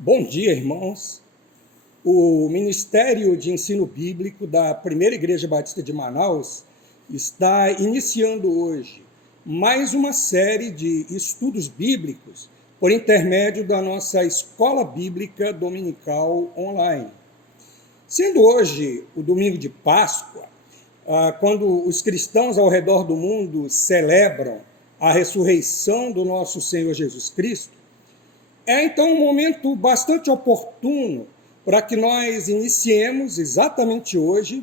Bom dia, irmãos. O Ministério de Ensino Bíblico da Primeira Igreja Batista de Manaus está iniciando hoje mais uma série de estudos bíblicos por intermédio da nossa Escola Bíblica Dominical Online. Sendo hoje o domingo de Páscoa, quando os cristãos ao redor do mundo celebram a ressurreição do nosso Senhor Jesus Cristo, é então um momento bastante oportuno para que nós iniciemos exatamente hoje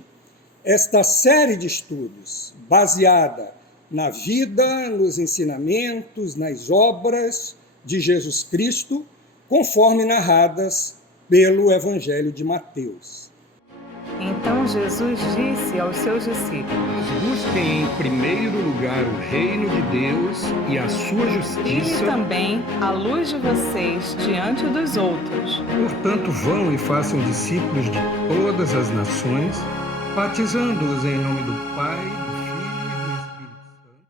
esta série de estudos baseada na vida, nos ensinamentos, nas obras de Jesus Cristo, conforme narradas pelo Evangelho de Mateus. Então Jesus disse aos seus discípulos: Busquem em primeiro lugar o reino de Deus e a sua justiça. E também a luz de vocês diante dos outros. Portanto, vão e façam discípulos de todas as nações, batizando-os em nome do Pai, do Filho e do Espírito Santo.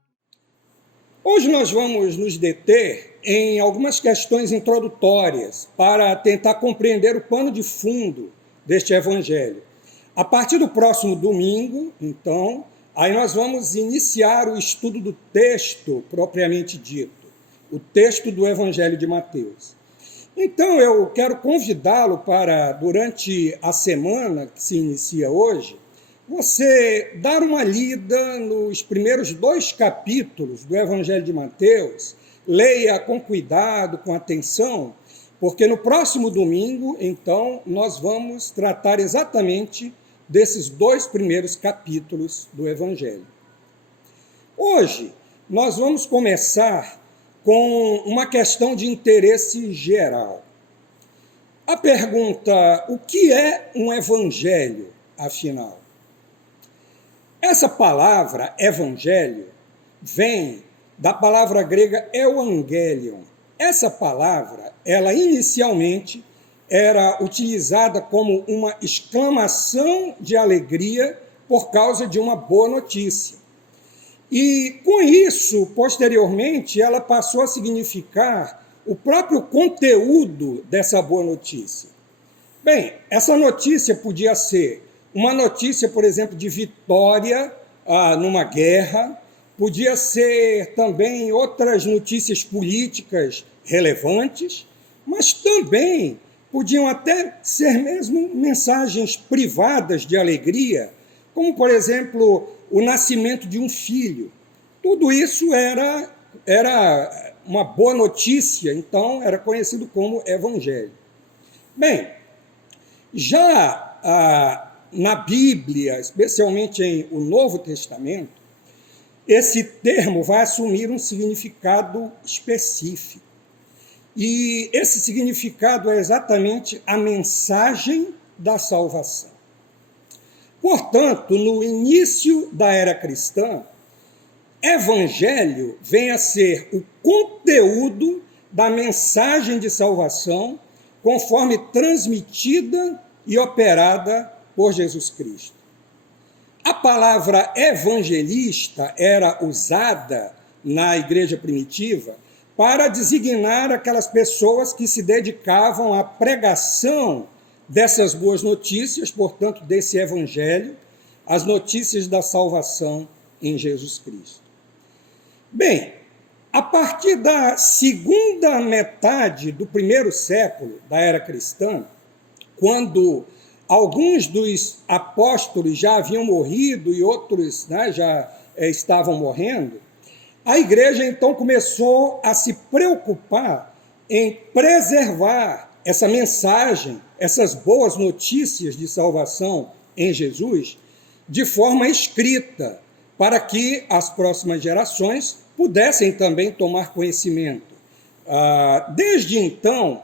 Hoje nós vamos nos deter em algumas questões introdutórias para tentar compreender o pano de fundo deste evangelho. A partir do próximo domingo, então, aí nós vamos iniciar o estudo do texto propriamente dito, o texto do Evangelho de Mateus. Então, eu quero convidá-lo para, durante a semana que se inicia hoje, você dar uma lida nos primeiros 2 capítulos do Evangelho de Mateus, leia com cuidado, com atenção, porque no próximo domingo, então, nós vamos tratar exatamente desses 2 primeiros capítulos do Evangelho. Hoje, nós vamos começar com uma questão de interesse geral. A pergunta: o que é um evangelho, afinal? Essa palavra, evangelho, vem da palavra grega euangelion. Essa palavra, ela inicialmente era utilizada como uma exclamação de alegria por causa de uma boa notícia. E, com isso, posteriormente, ela passou a significar o próprio conteúdo dessa boa notícia. Bem, essa notícia podia ser uma notícia, por exemplo, de vitória numa guerra, podia ser também outras notícias políticas relevantes, mas também podiam até ser mesmo mensagens privadas de alegria, como, por exemplo, o nascimento de um filho. Tudo isso era uma boa notícia, então era conhecido como evangelho. Bem, já na Bíblia, especialmente em o Novo Testamento, esse termo vai assumir um significado específico. E esse significado é exatamente a mensagem da salvação. Portanto, no início da era cristã, evangelho vem a ser o conteúdo da mensagem de salvação, conforme transmitida e operada por Jesus Cristo. A palavra evangelista era usada na igreja primitiva para designar aquelas pessoas que se dedicavam à pregação dessas boas notícias, portanto, desse evangelho, as notícias da salvação em Jesus Cristo. Bem, a partir da segunda metade do 1º século da era cristã, quando alguns dos apóstolos já haviam morrido e outros já estavam morrendo, a igreja então começou a se preocupar em preservar essa mensagem, essas boas notícias de salvação em Jesus, de forma escrita, para que as próximas gerações pudessem também tomar conhecimento. Desde então,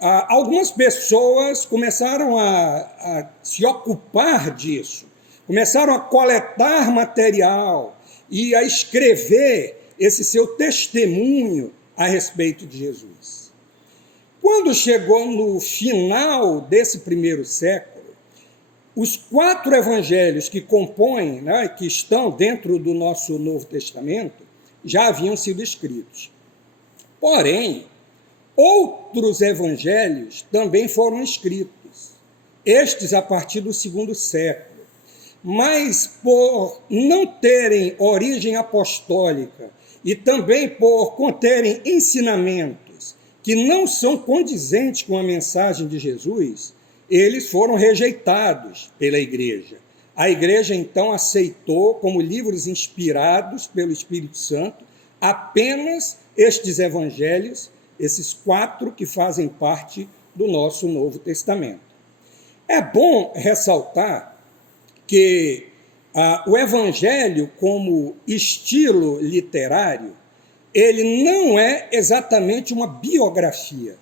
algumas pessoas começaram a se ocupar disso, começaram a coletar material e a escrever esse seu testemunho a respeito de Jesus. Quando chegou no final desse 1º século, os 4 evangelhos que compõem, que estão dentro do nosso Novo Testamento, já haviam sido escritos. Porém, Outros evangelhos também foram escritos, estes a partir do segundo século, mas por não terem origem apostólica e também por conterem ensinamentos que não são condizentes com a mensagem de Jesus, eles foram rejeitados pela igreja. A igreja, então, aceitou como livros inspirados pelo Espírito Santo apenas estes evangelhos, esses 4 que fazem parte do nosso Novo Testamento. É bom ressaltar que o evangelho, como estilo literário, ele não é exatamente uma biografia.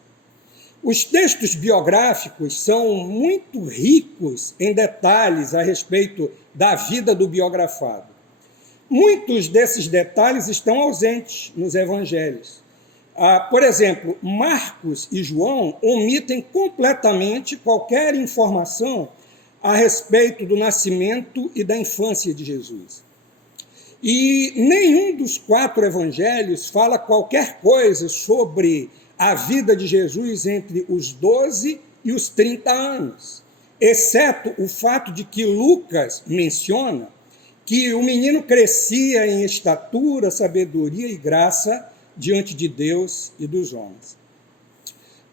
Os textos biográficos são muito ricos em detalhes a respeito da vida do biografado. Muitos desses detalhes estão ausentes nos evangelhos. Por exemplo, Marcos e João omitem completamente qualquer informação a respeito do nascimento e da infância de Jesus. E nenhum dos 4 evangelhos fala qualquer coisa sobre a vida de Jesus entre os 12 e os 30 anos, exceto o fato de que Lucas menciona que o menino crescia em estatura, sabedoria e graça diante de Deus e dos homens.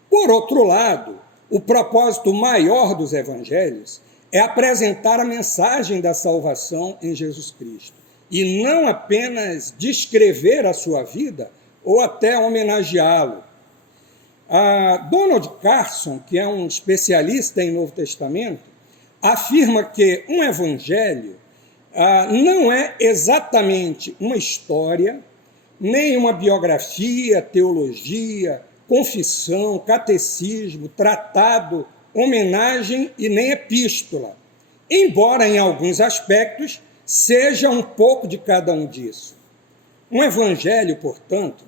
Por outro lado, o propósito maior dos evangelhos é apresentar a mensagem da salvação em Jesus Cristo, e não apenas descrever a sua vida ou até homenageá-lo. Donald Carson, que é um especialista em Novo Testamento, afirma que um evangelho não é exatamente uma história, nem uma biografia, teologia, confissão, catecismo, tratado, homenagem e nem epístola, embora em alguns aspectos seja um pouco de cada um disso. Um evangelho, portanto,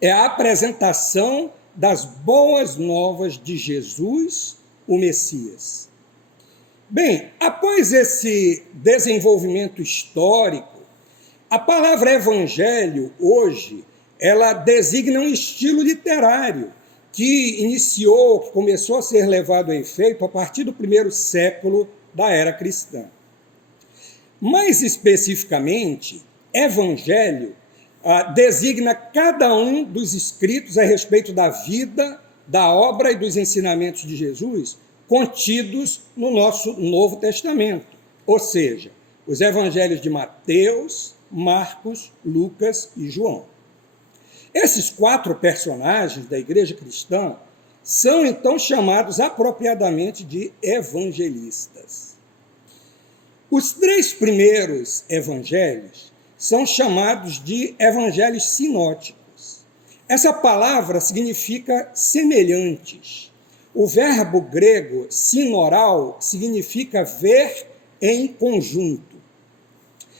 é a apresentação das boas novas de Jesus, o Messias. Bem, após esse desenvolvimento histórico, a palavra evangelho, hoje, ela designa um estilo literário que iniciou, que começou a ser levado a efeito a partir do primeiro século da era cristã. Mais especificamente, evangelho designa cada um dos escritos a respeito da vida, da obra e dos ensinamentos de Jesus contidos no nosso Novo Testamento, ou seja, os evangelhos de Mateus, Marcos, Lucas e João. Esses 4 personagens da igreja cristã são então chamados apropriadamente de evangelistas. Os 3 primeiros evangelhos são chamados de evangelhos sinóticos. Essa palavra significa semelhantes. O verbo grego sinoral significa ver em conjunto.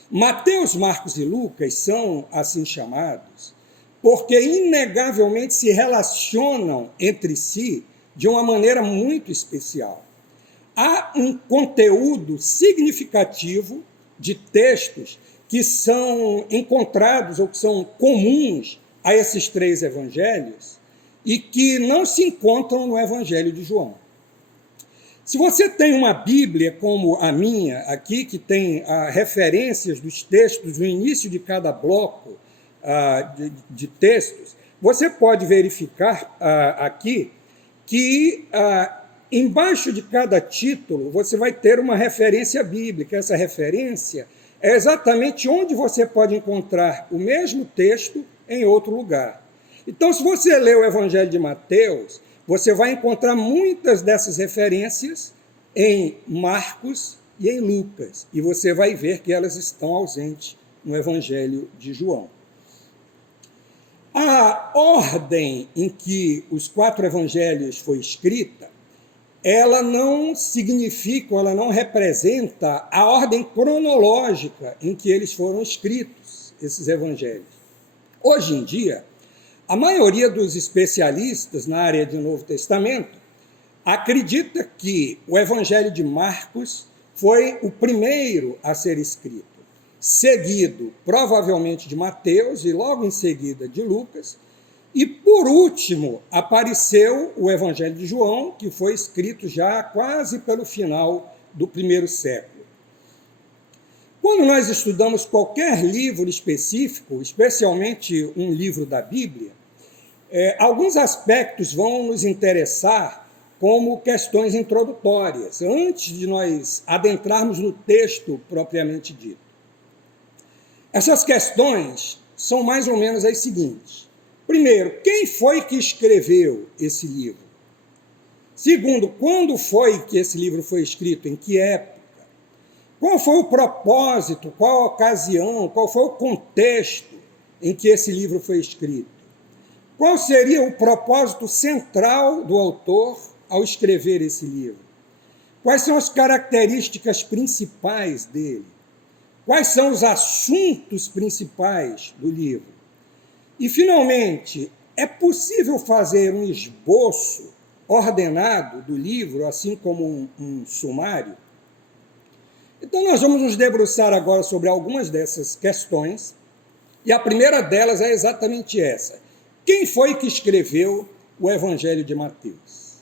Mateus, Marcos e Lucas são assim chamados porque inegavelmente se relacionam entre si de uma maneira muito especial. Há um conteúdo significativo de textos que são encontrados ou que são comuns a esses 3 evangelhos e que não se encontram no Evangelho de João. Se você tem uma Bíblia como a minha aqui, que tem referências dos textos no início de cada bloco de textos, você pode verificar aqui que embaixo de cada título você vai ter uma referência bíblica. Essa referência é exatamente onde você pode encontrar o mesmo texto em outro lugar. Então, se você lê o Evangelho de Mateus, você vai encontrar muitas dessas referências em Marcos e em Lucas, e você vai ver que elas estão ausentes no Evangelho de João. A ordem em que os 4 evangelhos foi escrita, ela não significa, ela não representa a ordem cronológica em que eles foram escritos, esses evangelhos. Hoje em dia, a maioria dos especialistas na área do Novo Testamento acredita que o Evangelho de Marcos foi o primeiro a ser escrito, seguido provavelmente de Mateus e logo em seguida de Lucas, E, por último, apareceu o Evangelho de João, que foi escrito já quase pelo final do primeiro século. Quando nós estudamos qualquer livro específico, especialmente um livro da Bíblia, alguns aspectos vão nos interessar como questões introdutórias, antes de nós adentrarmos no texto propriamente dito. Essas questões são mais ou menos as seguintes. Primeiro, quem foi que escreveu esse livro? Segundo, quando foi que esse livro foi escrito? Em que época? Qual foi o propósito, qual a ocasião, qual foi o contexto em que esse livro foi escrito? Qual seria o propósito central do autor ao escrever esse livro? Quais são as características principais dele? Quais são os assuntos principais do livro? E, finalmente, é possível fazer um esboço ordenado do livro, assim como um sumário? Então, nós vamos nos debruçar agora sobre algumas dessas questões, e a primeira delas é exatamente essa. Quem foi que escreveu o Evangelho de Mateus?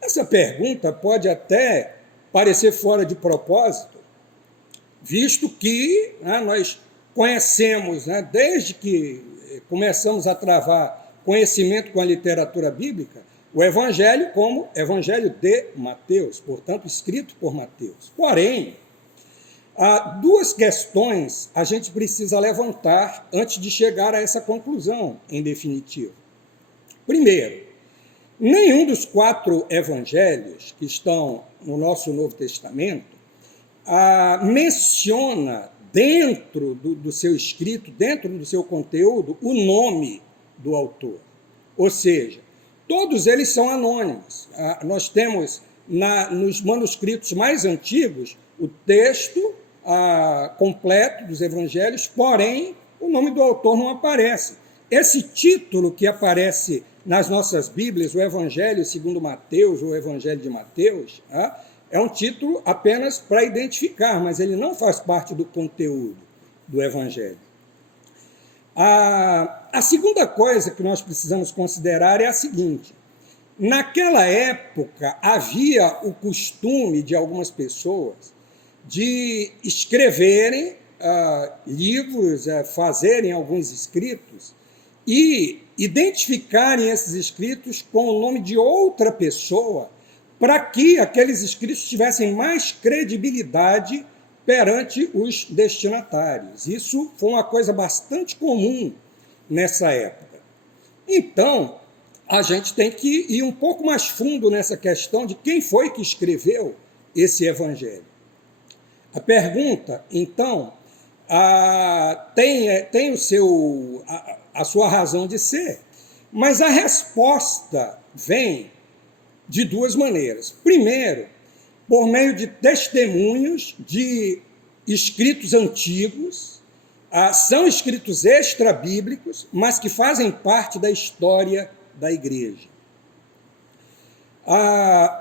Essa pergunta pode até parecer fora de propósito, visto que nós conhecemos, desde que começamos a travar conhecimento com a literatura bíblica, o Evangelho como Evangelho de Mateus, portanto, escrito por Mateus. Porém, há duas questões a gente precisa levantar antes de chegar a essa conclusão, em definitivo. Primeiro, nenhum dos 4 evangelhos que estão no nosso Novo Testamento menciona dentro do seu escrito, dentro do seu conteúdo, o nome do autor. Ou seja, todos eles são anônimos. Nós temos nos manuscritos mais antigos o texto completo dos evangelhos, porém o nome do autor não aparece. Esse título que aparece nas nossas Bíblias, o Evangelho segundo Mateus, ou o Evangelho de Mateus, é um título apenas para identificar, mas ele não faz parte do conteúdo do Evangelho. A segunda coisa que nós precisamos considerar é a seguinte: naquela época havia o costume de algumas pessoas de escreverem livros, fazerem alguns escritos e identificarem esses escritos com o nome de outra pessoa, para que aqueles escritos tivessem mais credibilidade perante os destinatários. Isso foi uma coisa bastante comum nessa época. Então, a gente tem que ir um pouco mais fundo nessa questão de quem foi que escreveu esse evangelho. A pergunta, então, tem a sua razão de ser, mas a resposta vem de duas maneiras. Primeiro, por meio de testemunhos de escritos antigos, são escritos extrabíblicos, mas que fazem parte da história da igreja.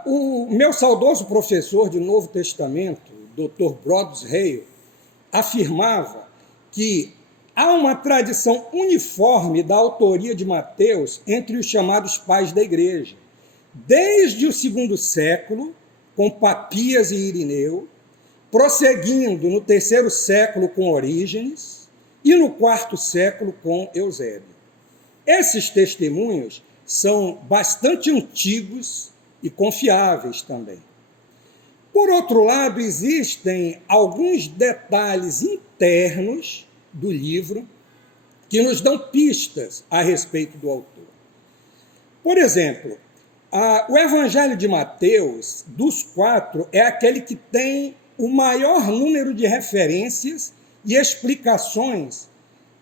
O meu saudoso professor de Novo Testamento, Dr. Brodus Hale, afirmava que há uma tradição uniforme da autoria de Mateus entre os chamados pais da igreja, desde o II século, com Papias e Irineu, prosseguindo no III século com Orígenes e no IV século com Eusébio. Esses testemunhos são bastante antigos e confiáveis também. Por outro lado, existem alguns detalhes internos do livro que nos dão pistas a respeito do autor. Por exemplo, o Evangelho de Mateus, dos 4, é aquele que tem o maior número de referências e explicações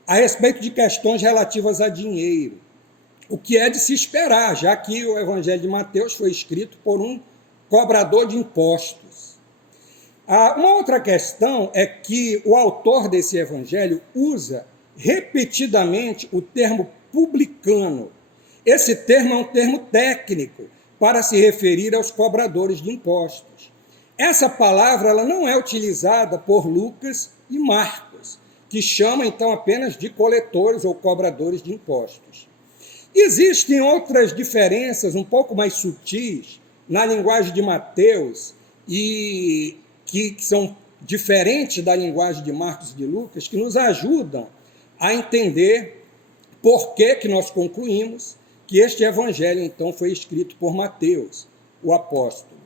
a respeito de questões relativas a dinheiro, o que é de se esperar, já que o Evangelho de Mateus foi escrito por um cobrador de impostos. Uma outra questão é que o autor desse evangelho usa repetidamente o termo publicano. Esse termo é um termo técnico para se referir aos cobradores de impostos. Essa palavra ela não é utilizada por Lucas e Marcos, que chamam então apenas de coletores ou cobradores de impostos. Existem outras diferenças um pouco mais sutis na linguagem de Mateus e que são diferentes da linguagem de Marcos e de Lucas, que nos ajudam a entender por que nós concluímos que este evangelho, então, foi escrito por Mateus, o apóstolo.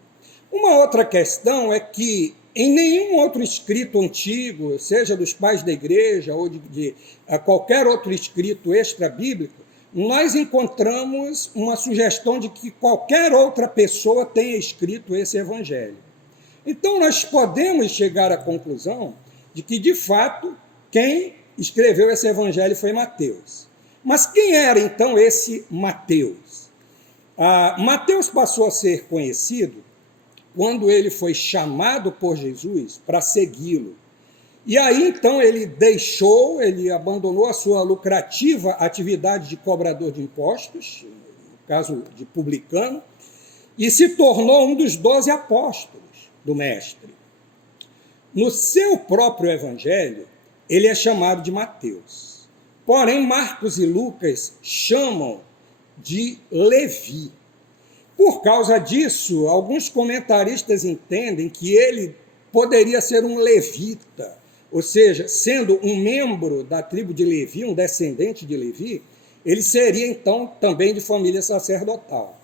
Uma outra questão é que em nenhum outro escrito antigo, seja dos pais da igreja ou de qualquer outro escrito extra-bíblico, nós encontramos uma sugestão de que qualquer outra pessoa tenha escrito esse evangelho. Então, nós podemos chegar à conclusão de que, de fato, quem escreveu esse evangelho foi Mateus. Mas quem era, então, esse Mateus? Mateus passou a ser conhecido quando ele foi chamado por Jesus para segui-lo. E aí, então, ele abandonou a sua lucrativa atividade de cobrador de impostos, no caso de publicano, e se tornou um dos 12 apóstolos do Mestre. No seu próprio evangelho, ele é chamado de Mateus. Porém, Marcos e Lucas chamam de Levi. Por causa disso, alguns comentaristas entendem que ele poderia ser um levita, ou seja, sendo um membro da tribo de Levi, um descendente de Levi, ele seria, então, também de família sacerdotal.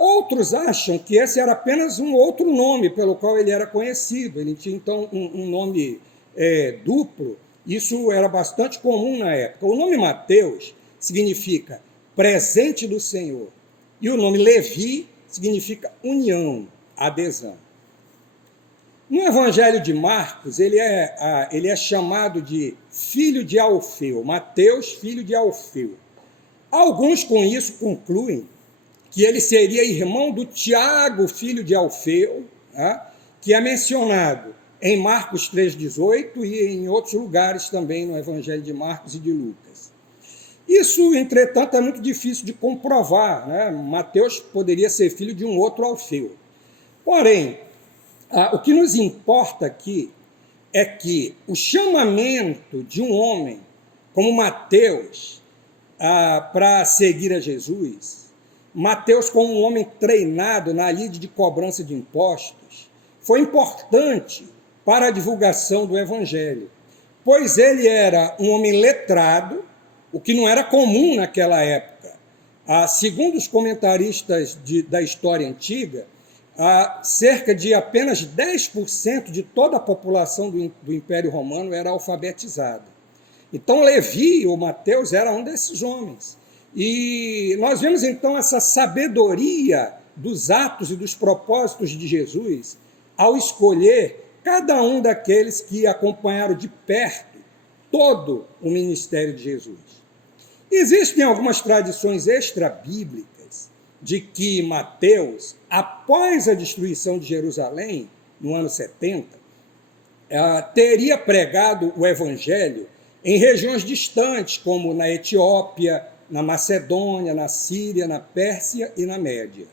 Outros acham que esse era apenas um outro nome pelo qual ele era conhecido. Ele tinha, então, um nome duplo. Isso era bastante comum na época. O nome Mateus significa presente do Senhor. E o nome Levi significa união, adesão. No Evangelho de Marcos, ele é chamado de filho de Alfeu. Mateus, filho de Alfeu. Alguns com isso concluem que ele seria irmão do Tiago, filho de Alfeu, que é mencionado em Marcos 3,18 e em outros lugares também no Evangelho de Marcos e de Lucas. Isso, entretanto, é muito difícil de comprovar, né? Mateus poderia ser filho de um outro Alfeu. Porém, o que nos importa aqui é que o chamamento de um homem como Mateus para seguir a Jesus, Mateus como um homem treinado na lide de cobrança de impostos, foi importante para a divulgação do Evangelho, pois ele era um homem letrado, o que não era comum naquela época. Segundo os comentaristas da história antiga, cerca de apenas 10% de toda a população do Império Romano era alfabetizada. Então, Levi, ou Mateus, era um desses homens. E nós vemos, então, essa sabedoria dos atos e dos propósitos de Jesus ao escolher cada um daqueles que acompanharam de perto todo o ministério de Jesus. Existem algumas tradições extra-bíblicas de que Mateus, após a destruição de Jerusalém, no ano 70, teria pregado o evangelho em regiões distantes, como na Etiópia, na Macedônia, na Síria, na Pérsia e na Média.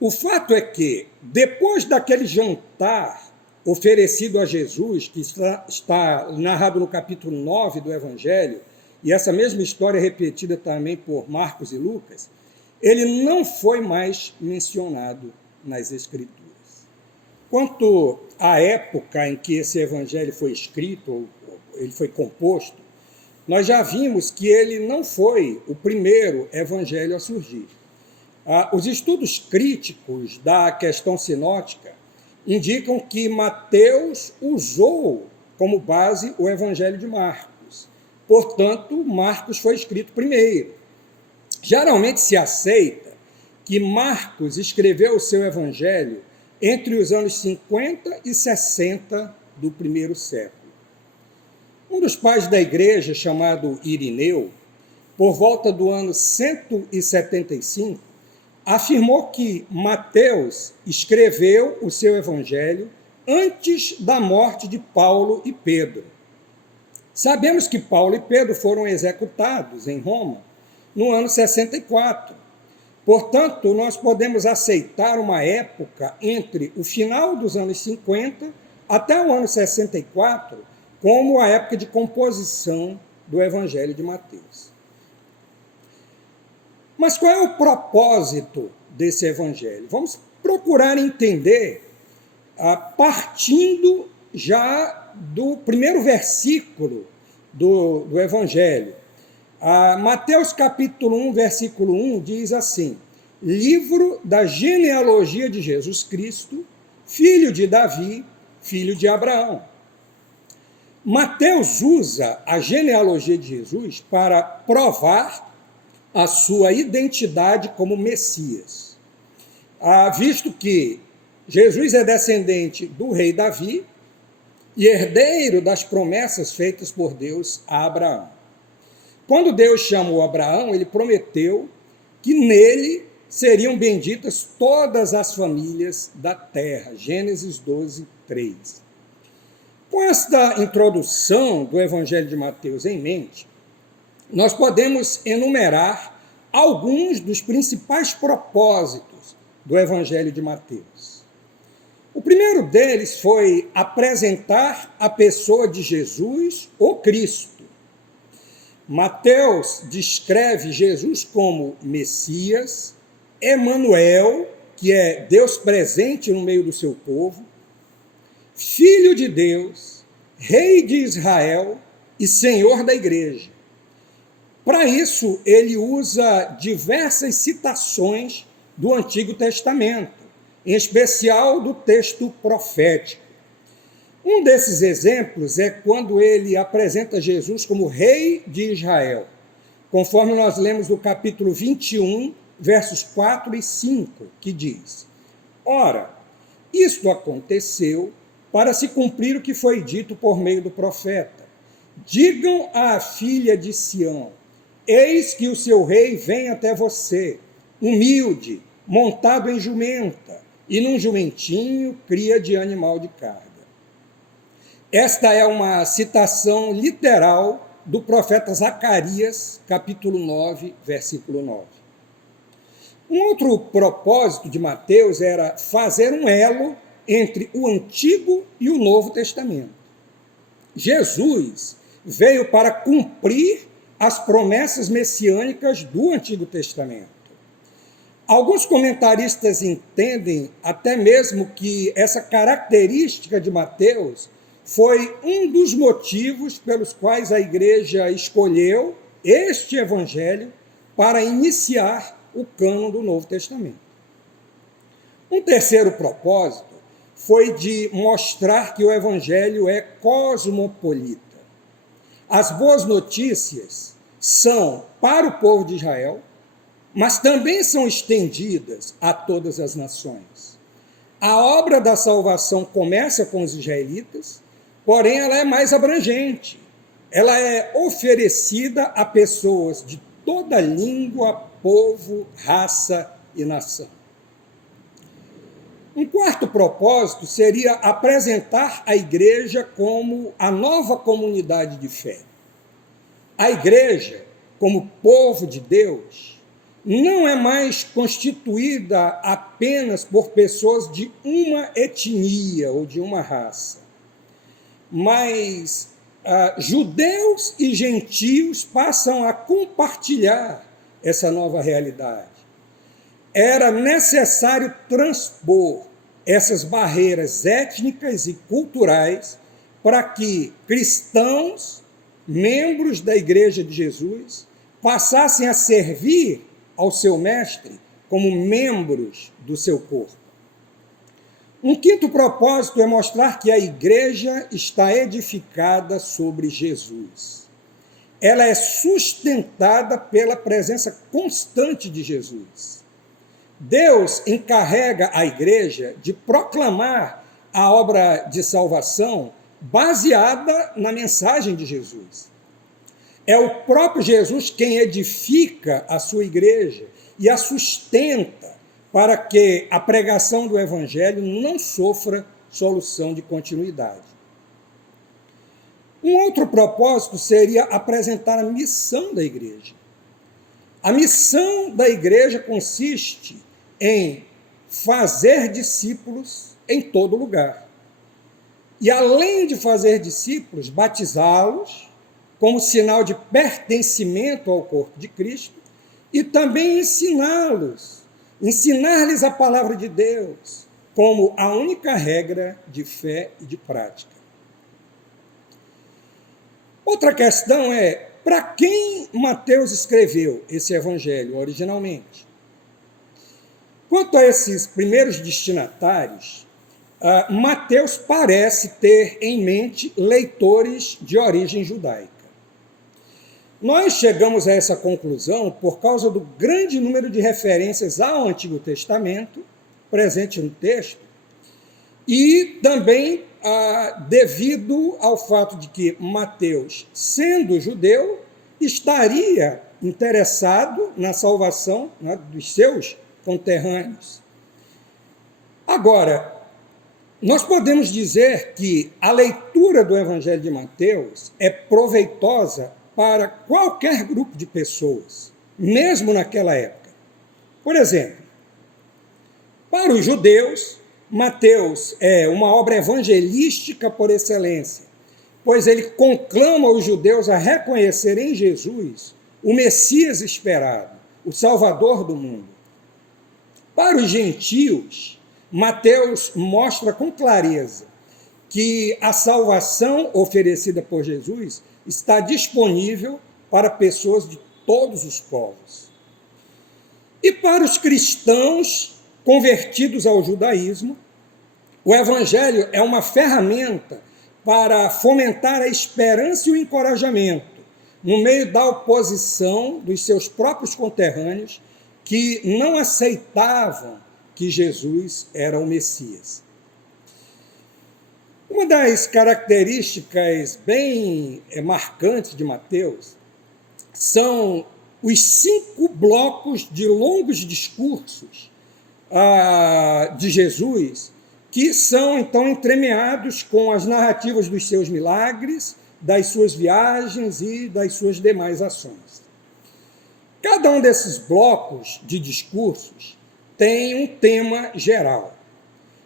O fato é que, depois daquele jantar oferecido a Jesus, que está narrado no capítulo 9 do Evangelho, e essa mesma história é repetida também por Marcos e Lucas, ele não foi mais mencionado nas Escrituras. Quanto à época em que esse evangelho foi escrito, ou ele foi composto, nós já vimos que ele não foi o primeiro evangelho a surgir. Os estudos críticos da questão sinótica indicam que Mateus usou como base o evangelho de Marcos. Portanto, Marcos foi escrito primeiro. Geralmente se aceita que Marcos escreveu o seu evangelho entre os anos 50 e 60 do primeiro século. Um dos pais da igreja, chamado Irineu, por volta do ano 175, afirmou que Mateus escreveu o seu evangelho antes da morte de Paulo e Pedro. Sabemos que Paulo e Pedro foram executados em Roma no ano 64. Portanto, nós podemos aceitar uma época entre o final dos anos 50 até o ano 64 como a época de composição do Evangelho de Mateus. Mas qual é o propósito desse evangelho? Vamos procurar entender, partindo já do primeiro versículo do evangelho. Mateus capítulo 1, versículo 1 diz assim: livro da genealogia de Jesus Cristo, filho de Davi, filho de Abraão. Mateus usa a genealogia de Jesus para provar a sua identidade como Messias, visto que Jesus é descendente do rei Davi e herdeiro das promessas feitas por Deus a Abraão. Quando Deus chamou Abraão, ele prometeu que nele seriam benditas todas as famílias da terra. Gênesis 12, 3. Com esta introdução do Evangelho de Mateus em mente, nós podemos enumerar alguns dos principais propósitos do Evangelho de Mateus. O primeiro deles foi apresentar a pessoa de Jesus, o Cristo. Mateus descreve Jesus como Messias, Emanuel, que é Deus presente no meio do seu povo, Filho de Deus, Rei de Israel e Senhor da Igreja. Para isso, ele usa diversas citações do Antigo Testamento, em especial do texto profético. Um desses exemplos é quando ele apresenta Jesus como Rei de Israel, conforme nós lemos no capítulo 21, versos 4 e 5, que diz: ora, isto aconteceu para se cumprir o que foi dito por meio do profeta. Digam à filha de Sião: eis que o seu rei vem até você, humilde, montado em jumenta, e num jumentinho, cria de animal de carga. Esta é uma citação literal do profeta Zacarias, capítulo 9, versículo 9. Um outro propósito de Mateus era fazer um elo entre o Antigo e o Novo Testamento. Jesus veio para cumprir as promessas messiânicas do Antigo Testamento. Alguns comentaristas entendem até mesmo que essa característica de Mateus foi um dos motivos pelos quais a igreja escolheu este evangelho para iniciar o cânon do Novo Testamento. Um terceiro propósito foi de mostrar que o evangelho é cosmopolita. As boas notícias são para o povo de Israel, mas também são estendidas a todas as nações. A obra da salvação começa com os israelitas, porém ela é mais abrangente. Ela é oferecida a pessoas de toda língua, povo, raça e nação. Um quarto propósito seria apresentar a igreja como a nova comunidade de fé. A igreja, como povo de Deus, não é mais constituída apenas por pessoas de uma etnia ou de uma raça, mas judeus e gentios passam a compartilhar essa nova realidade. Era necessário transpor essas barreiras étnicas e culturais para que cristãos, membros da Igreja de Jesus, passassem a servir ao seu mestre como membros do seu corpo. Um quinto propósito é mostrar que a igreja está edificada sobre Jesus. Ela é sustentada pela presença constante de Jesus. Deus encarrega a igreja de proclamar a obra de salvação baseada na mensagem de Jesus. É o próprio Jesus quem edifica a sua igreja e a sustenta para que a pregação do evangelho não sofra solução de continuidade. Um outro propósito seria apresentar a missão da igreja. A missão da igreja consiste em fazer discípulos em todo lugar. E além de fazer discípulos, batizá-los como sinal de pertencimento ao corpo de Cristo e também ensinar-lhes a palavra de Deus como a única regra de fé e de prática. Outra questão é, para quem Mateus escreveu esse evangelho originalmente? Quanto a esses primeiros destinatários, Mateus parece ter em mente leitores de origem judaica. Nós chegamos a essa conclusão por causa do grande número de referências ao Antigo Testamento presente no texto e também devido ao fato de que Mateus, sendo judeu, estaria interessado na salvação, né, dos seus conterrâneos. Agora, nós podemos dizer que a leitura do Evangelho de Mateus é proveitosa para qualquer grupo de pessoas, mesmo naquela época. Por exemplo, para os judeus, Mateus é uma obra evangelística por excelência, pois ele conclama os judeus a reconhecer em Jesus o Messias esperado, o Salvador do mundo. Para os gentios, Mateus mostra com clareza que a salvação oferecida por Jesus está disponível para pessoas de todos os povos. E para os cristãos convertidos ao judaísmo, o Evangelho é uma ferramenta para fomentar a esperança e o encorajamento no meio da oposição dos seus próprios conterrâneos que não aceitavam que Jesus era o Messias. Uma das características bem marcantes de Mateus são os 5 blocos de longos discursos de Jesus, que são, então, entremeados com as narrativas dos seus milagres, das suas viagens e das suas demais ações. Cada um desses blocos de discursos tem um tema geral.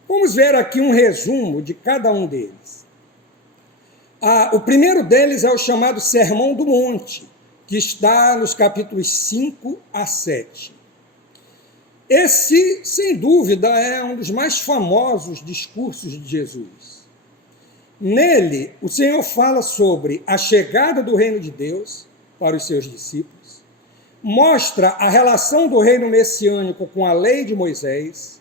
Vamos ver aqui um resumo de cada um deles. O primeiro deles é o chamado Sermão do Monte, que está nos capítulos 5 a 7. Esse, sem dúvida, é um dos mais famosos discursos de Jesus. Nele, o Senhor fala sobre a chegada do reino de Deus para os seus discípulos, mostra a relação do reino messiânico com a lei de Moisés,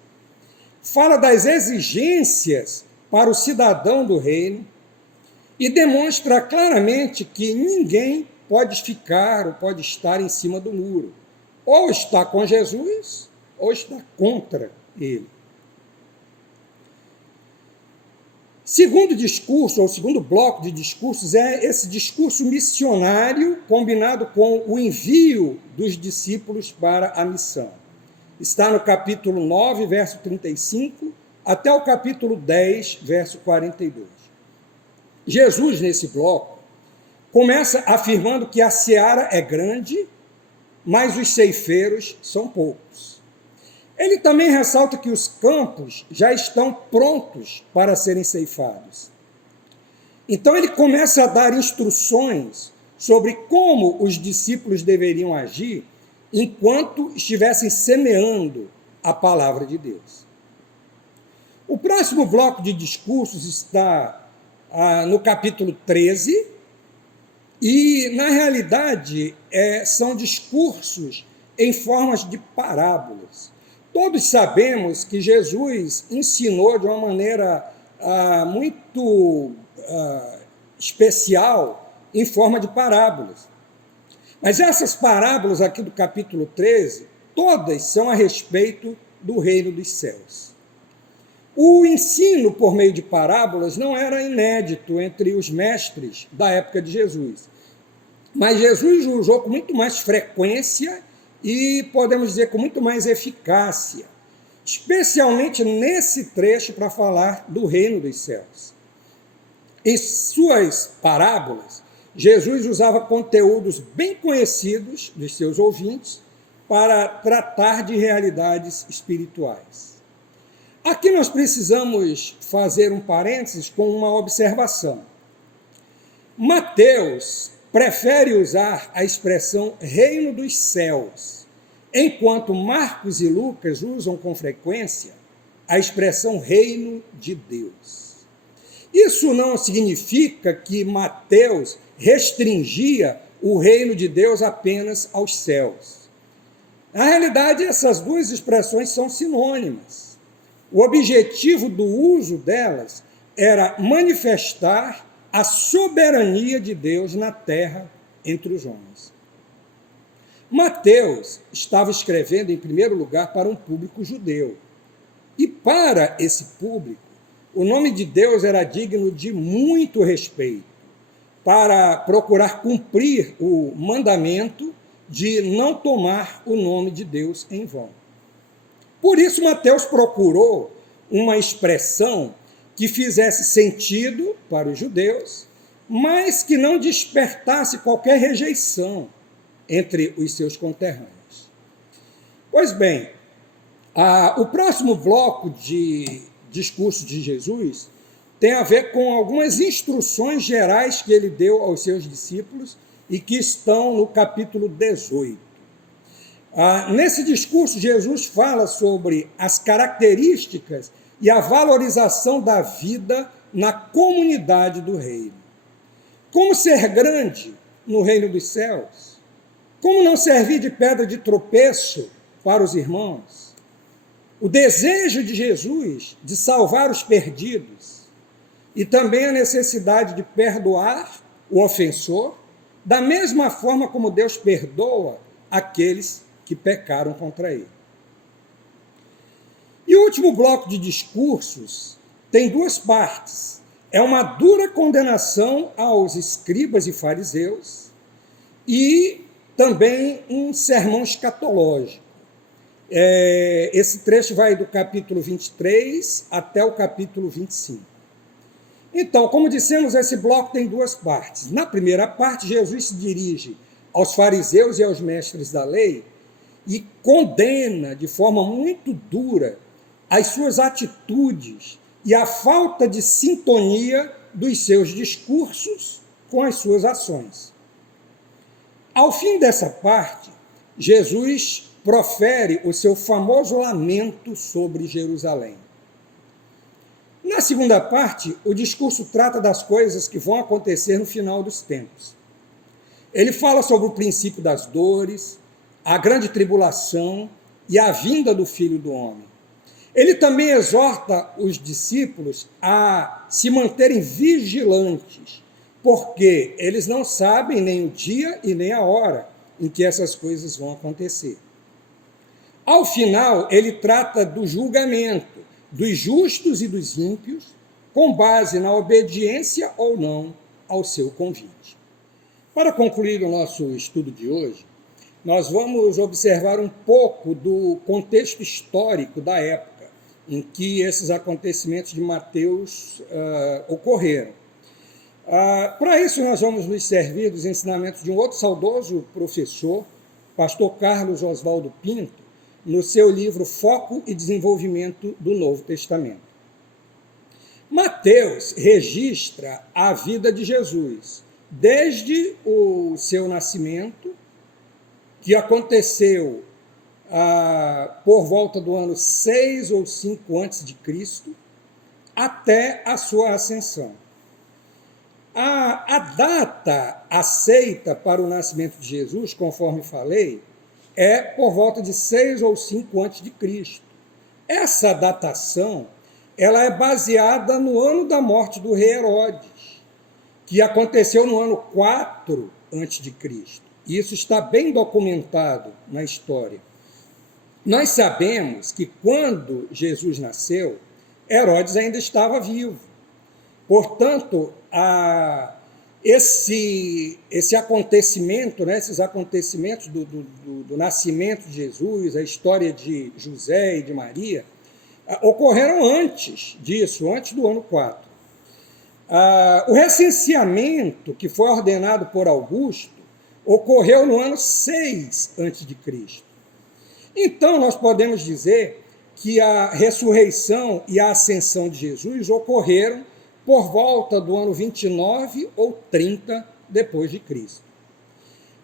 fala das exigências para o cidadão do reino e demonstra claramente que ninguém pode ficar ou pode estar em cima do muro. Ou está com Jesus, ou está contra ele. Segundo discurso, ou segundo bloco de discursos, é esse discurso missionário combinado com o envio dos discípulos para a missão. Está no capítulo 9, verso 35, até o capítulo 10, verso 42. Jesus, nesse bloco, começa afirmando que a seara é grande, mas os ceifeiros são poucos. Ele também ressalta que os campos já estão prontos para serem ceifados. Então ele começa a dar instruções sobre como os discípulos deveriam agir enquanto estivessem semeando a palavra de Deus. O próximo bloco de discursos está no capítulo 13, e, na realidade, são discursos em formas de parábolas. Todos sabemos que Jesus ensinou de uma maneira muito especial em forma de parábolas. Mas essas parábolas aqui do capítulo 13, todas são a respeito do reino dos céus. O ensino por meio de parábolas não era inédito entre os mestres da época de Jesus. Mas Jesus usou com muito mais frequência e, podemos dizer, com muito mais eficácia, especialmente nesse trecho para falar do reino dos céus. Em suas parábolas, Jesus usava conteúdos bem conhecidos dos seus ouvintes para tratar de realidades espirituais. Aqui nós precisamos fazer um parênteses com uma observação. Mateus prefere usar a expressão reino dos céus enquanto Marcos e Lucas usam com frequência a expressão reino de Deus. Isso não significa que Mateus restringia o reino de Deus apenas aos céus. Na realidade, essas duas expressões são sinônimas. O objetivo do uso delas era manifestar a soberania de Deus na terra entre os homens. Mateus estava escrevendo, em primeiro lugar, para um público judeu. E para esse público, o nome de Deus era digno de muito respeito, para procurar cumprir o mandamento de não tomar o nome de Deus em vão. Por isso, Mateus procurou uma expressão que fizesse sentido para os judeus, mas que não despertasse qualquer rejeição entre os seus conterrâneos. Pois bem, o próximo bloco de discurso de Jesus tem a ver com algumas instruções gerais que ele deu aos seus discípulos e que estão no capítulo 18. Nesse discurso, Jesus fala sobre as características e a valorização da vida na comunidade do reino. Como ser grande no reino dos céus? Como não servir de pedra de tropeço para os irmãos? O desejo de Jesus de salvar os perdidos e também a necessidade de perdoar o ofensor, da mesma forma como Deus perdoa aqueles que pecaram contra ele. E o último bloco de discursos tem duas partes. É uma dura condenação aos escribas e fariseus e também um sermão escatológico. Esse trecho vai do capítulo 23 até o capítulo 25. Então, como dissemos, esse bloco tem duas partes. Na primeira parte, Jesus se dirige aos fariseus e aos mestres da lei e condena de forma muito dura as suas atitudes e a falta de sintonia dos seus discursos com as suas ações. Ao fim dessa parte, Jesus profere o seu famoso lamento sobre Jerusalém. Na segunda parte, o discurso trata das coisas que vão acontecer no final dos tempos. Ele fala sobre o princípio das dores, a grande tribulação e a vinda do Filho do Homem. Ele também exorta os discípulos a se manterem vigilantes, porque eles não sabem nem o dia e nem a hora em que essas coisas vão acontecer. Ao final, ele trata do julgamento dos justos e dos ímpios, com base na obediência ou não ao seu convite. Para concluir o nosso estudo de hoje, nós vamos observar um pouco do contexto histórico da época em que esses acontecimentos de Mateus ocorreram. Para isso, nós vamos nos servir dos ensinamentos de um outro saudoso professor, pastor Carlos Oswaldo Pinto, no seu livro Foco e Desenvolvimento do Novo Testamento. Mateus registra a vida de Jesus, desde o seu nascimento, que aconteceu por volta do ano 6 ou 5 a.C., até a sua ascensão. A data aceita para o nascimento de Jesus, conforme falei, é por volta de 6 ou 5 a.C. Essa datação ela é baseada no ano da morte do rei Herodes, que aconteceu no ano 4 a.C. Isso está bem documentado na história. Nós sabemos que quando Jesus nasceu, Herodes ainda estava vivo. Portanto, esse acontecimento, esses acontecimentos do nascimento de Jesus, a história de José e de Maria, ocorreram antes disso, antes do ano 4. O recenseamento que foi ordenado por Augusto ocorreu no ano 6 a.C. Então, nós podemos dizer que a ressurreição e a ascensão de Jesus ocorreram por volta do ano 29 ou 30 depois de Cristo.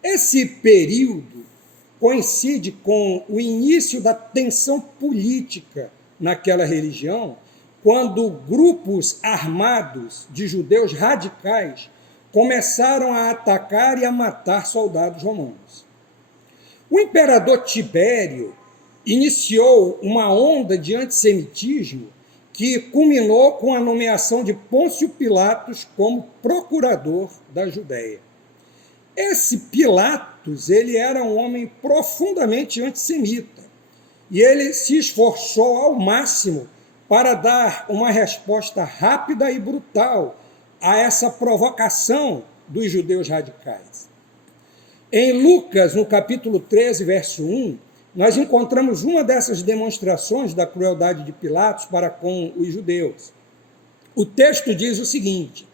Esse período coincide com o início da tensão política naquela religião, quando grupos armados de judeus radicais começaram a atacar e a matar soldados romanos. O imperador Tibério iniciou uma onda de antissemitismo que culminou com a nomeação de Pôncio Pilatos como procurador da Judéia. Esse Pilatos, ele era um homem profundamente antissemita e ele se esforçou ao máximo para dar uma resposta rápida e brutal a essa provocação dos judeus radicais. Em Lucas, no capítulo 13, verso 1, nós encontramos uma dessas demonstrações da crueldade de Pilatos para com os judeus. O texto diz o seguinte: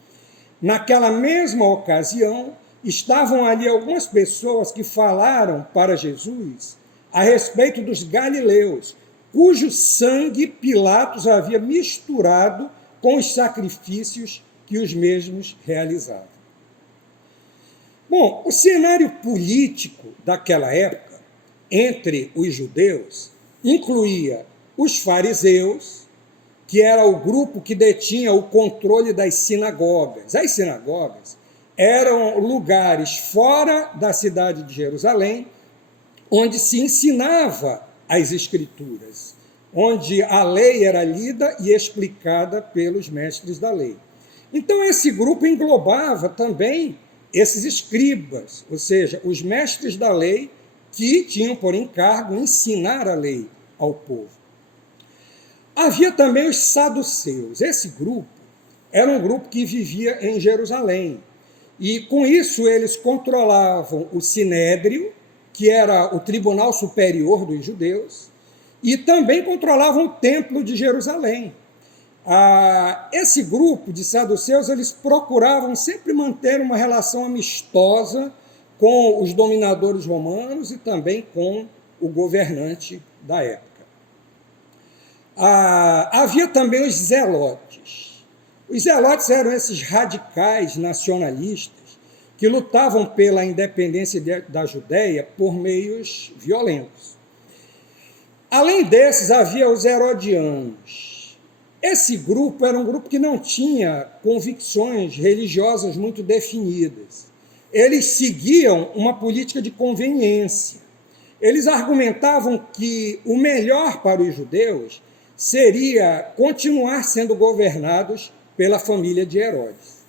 naquela mesma ocasião, estavam ali algumas pessoas que falaram para Jesus a respeito dos galileus, cujo sangue Pilatos havia misturado com os sacrifícios que os mesmos realizavam. Bom, o cenário político daquela época, entre os judeus, incluía os fariseus, que era o grupo que detinha o controle das sinagogas. As sinagogas eram lugares fora da cidade de Jerusalém, onde se ensinava as Escrituras, onde a lei era lida e explicada pelos mestres da lei. Então, esse grupo englobava também esses escribas, ou seja, os mestres da lei que tinham por encargo ensinar a lei ao povo. Havia também os saduceus. Esse grupo era um grupo que vivia em Jerusalém. E, com isso, eles controlavam o Sinédrio, que era o tribunal superior dos judeus, e também controlavam o templo de Jerusalém. Esse grupo de saduceus, eles procuravam sempre manter uma relação amistosa com os dominadores romanos e também com o governante da época. Havia também os zelotes. Os zelotes eram esses radicais nacionalistas que lutavam pela independência da Judéia por meios violentos. Além desses, havia os herodianos. Esse grupo era um grupo que não tinha convicções religiosas muito definidas. Eles seguiam uma política de conveniência. Eles argumentavam que o melhor para os judeus seria continuar sendo governados pela família de Herodes.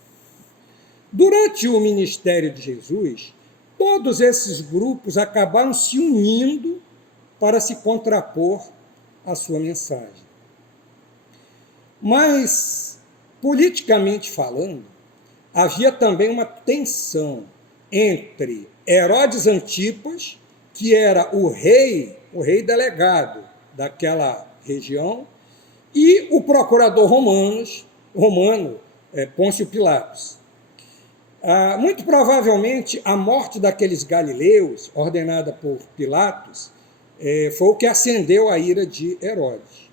Durante o ministério de Jesus, todos esses grupos acabaram se unindo para se contrapor à sua mensagem. Mas, politicamente falando, havia também uma tensão entre Herodes Antipas, que era o rei delegado daquela região, e o procurador romano, Pôncio Pilatos. Muito provavelmente, a morte daqueles galileus, ordenada por Pilatos, foi o que acendeu a ira de Herodes.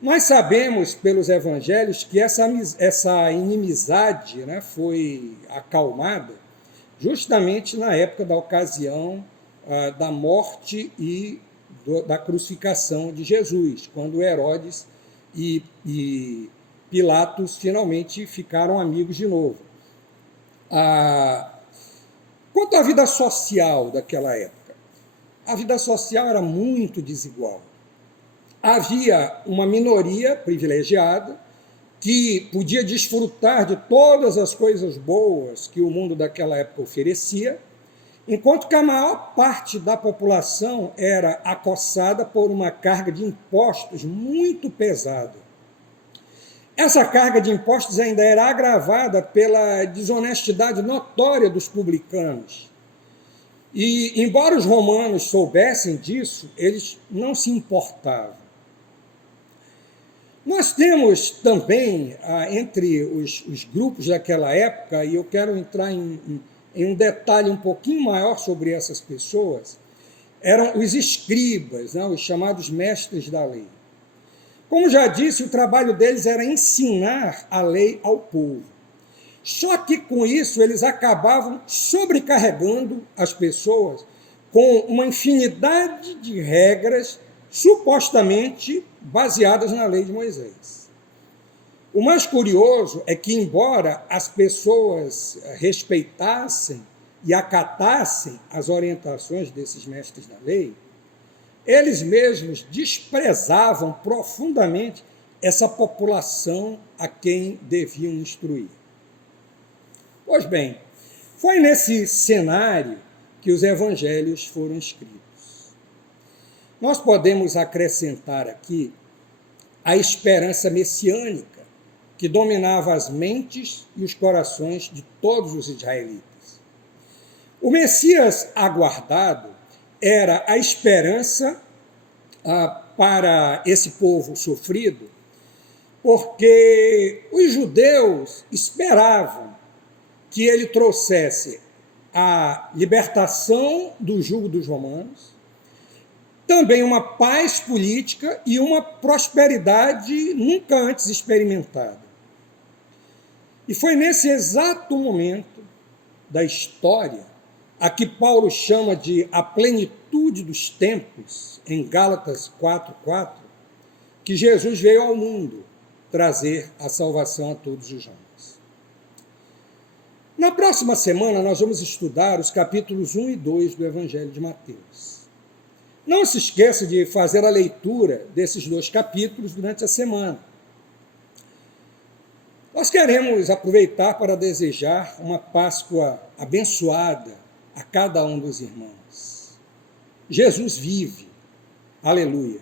Nós sabemos, pelos evangelhos, que essa inimizade, né, foi acalmada justamente na época da ocasião da morte e da crucificação de Jesus, quando Herodes e Pilatos finalmente ficaram amigos de novo. Quanto à vida social daquela época, a vida social era muito desigual. Havia uma minoria privilegiada que podia desfrutar de todas as coisas boas que o mundo daquela época oferecia, enquanto que a maior parte da população era acossada por uma carga de impostos muito pesada. Essa carga de impostos ainda era agravada pela desonestidade notória dos publicanos. E, embora os romanos soubessem disso, eles não se importavam. Nós temos também, entre os grupos daquela época, e eu quero entrar em um detalhe um pouquinho maior sobre essas pessoas, eram os escribas, né, os chamados mestres da lei. Como já disse, o trabalho deles era ensinar a lei ao povo. Só que com isso eles acabavam sobrecarregando as pessoas com uma infinidade de regras supostamente baseadas na lei de Moisés. O mais curioso é que, embora as pessoas respeitassem e acatassem as orientações desses mestres da lei, eles mesmos desprezavam profundamente essa população a quem deviam instruir. Pois bem, foi nesse cenário que os evangelhos foram escritos. Nós podemos acrescentar aqui a esperança messiânica que dominava as mentes e os corações de todos os israelitas. O Messias aguardado era a esperança para esse povo sofrido, porque os judeus esperavam que ele trouxesse a libertação do jugo dos romanos, também uma paz política e uma prosperidade nunca antes experimentada. E foi nesse exato momento da história a que Paulo chama de a plenitude dos tempos, em Gálatas 4:4, que Jesus veio ao mundo trazer a salvação a todos os homens. Na próxima semana, nós vamos estudar os capítulos 1 e 2 do Evangelho de Mateus. Não se esqueça de fazer a leitura desses 2 capítulos durante a semana. Nós queremos aproveitar para desejar uma Páscoa abençoada a cada um dos irmãos. Jesus vive. Aleluia.